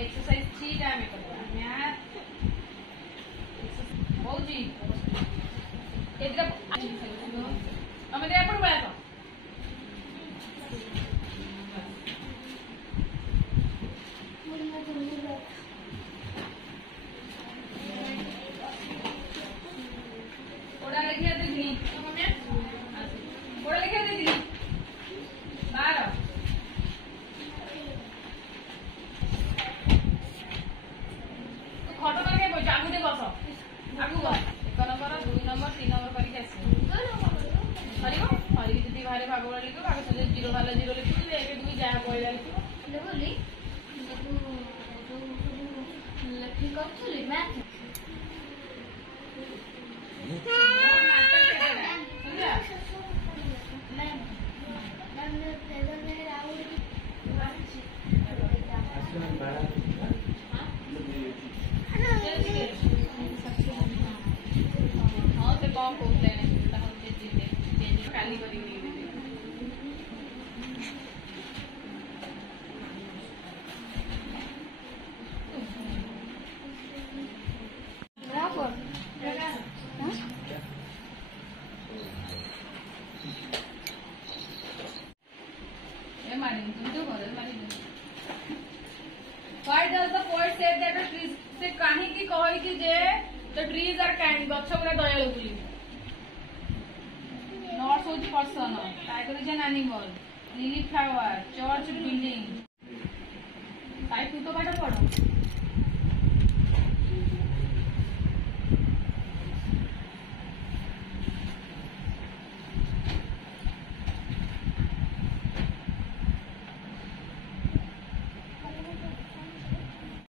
exercise 3 time करबा math बहुजी एतरा हमें दे पड़ बाय ओडा लिखिया देखनी ओडा लिखिया देखनी 12 खट करके बस आगु दे बस आगु बस 1 नंबर 2 नंबर 3 नंबर करके आसी हरिगो हरि जति बारे भागवत लिखो भाग से 0 वाला 0 लिखो 1 2 जा कोइला लिखो बोली लखी करथली मैथ हाँ से कौन कहते हैं काली करी Why does the poet say that the trees से कहीं की कहे कि जे the trees are kind गच्छ गुरा दयालु बोली North होची person tiger is an animal lily flower church building Sai तू तो पाठ पढ़